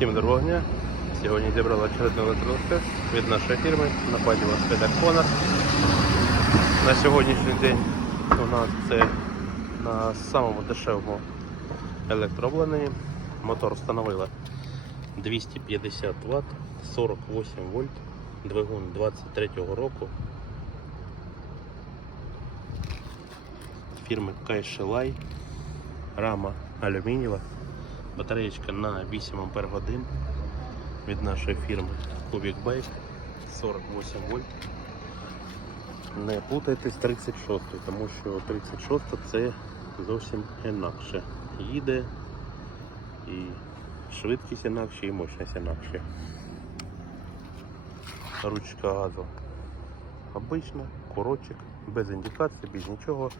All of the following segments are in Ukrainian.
Всім доброго дня. Сьогодні зібрала очередний електросказ від нашої фірми на пані велосипедах Honor. На сьогоднішній день у нас це на самому дешевому електрообладнанні. Мотор встановила 250 Вт, 48 вольт, двигун 23-го року. Фірми Кайшелай, рама алюмінієва. Батареєчка на 8 Ампер годин від нашої фірми Cubic Bike 48 вольт. Не плутайте з 36, тому що 36 це зовсім інакше. Їде і швидкість інакше, і мощність інакше. Ручка газу обична, курочок, без індикації, без нічого.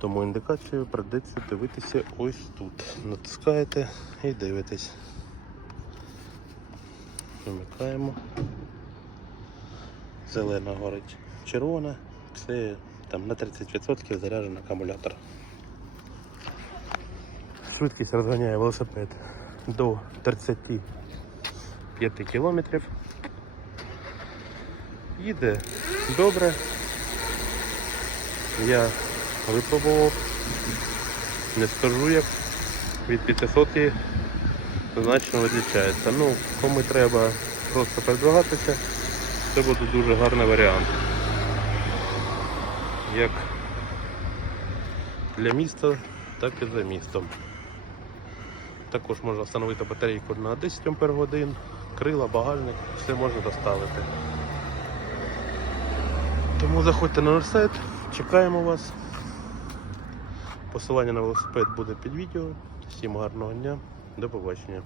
Тому індикацію прийдеться дивитися ось тут. Натискаєте і дивитесь. Вимикаємо. Зелена горить червона. Це там на 30% заряджений акумулятор. Швидкість розганяє велосипед до 35 км. Їде добре. Я випробував. Не скажу як від 500 значно відрізняється. Ну, кому треба просто передвигатися, це буде дуже гарний варіант. Як для міста, так і за містом. Також можна встановити батарейку на 10 Ампер годин, крила, багажник, все можна доставити. Тому заходьте на наш сайт, чекаємо вас. Посилання на велосипед буде під відео. Всім гарного дня, до побачення.